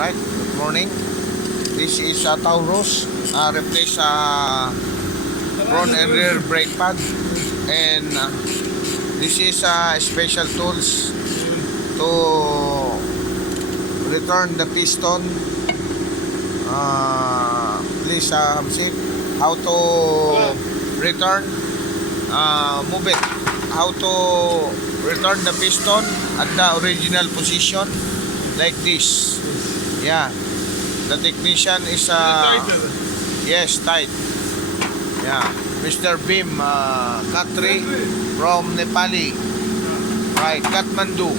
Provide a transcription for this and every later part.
Right, good morning. This is a taurus. Replace front and rear brake pad. And this is special tools to return the piston. Please, Hamsik, how to return, move it. How to return the piston at the original position, like this. Yeah, the technician is yes, tight. Yeah, Mr. Bim Khatri from Nepali, right, Kathmandu.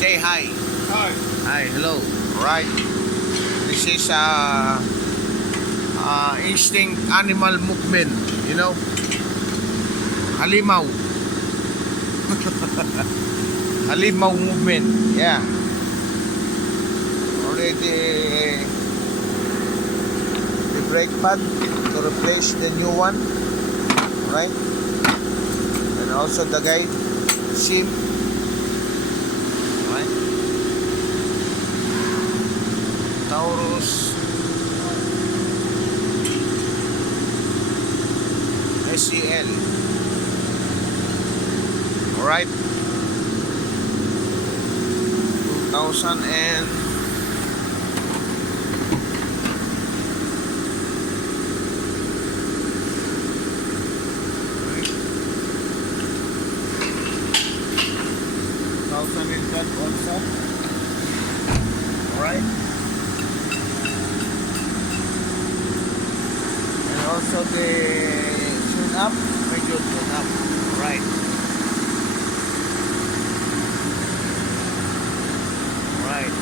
Say hi. Hi, hello. Right, this is instinct animal movement, you know, halimaw. Halimaw movement. Yeah, already the brake pad to replace the new one, right? And also the guide sim, right? Taurus SEL, alright, 2000 and 2012 also, alright, and also the tune up, major tune up, alright, alright,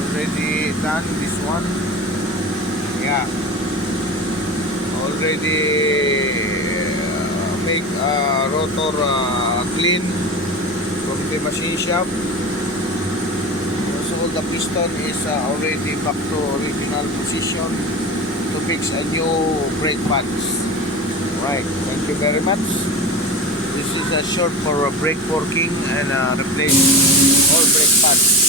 already done this one, yeah, already make rotor clean from the machine shop. So the piston is already back to original position to fix a new brake pads. Right, thank you very much. This is a short for brake working and replace all brake pads.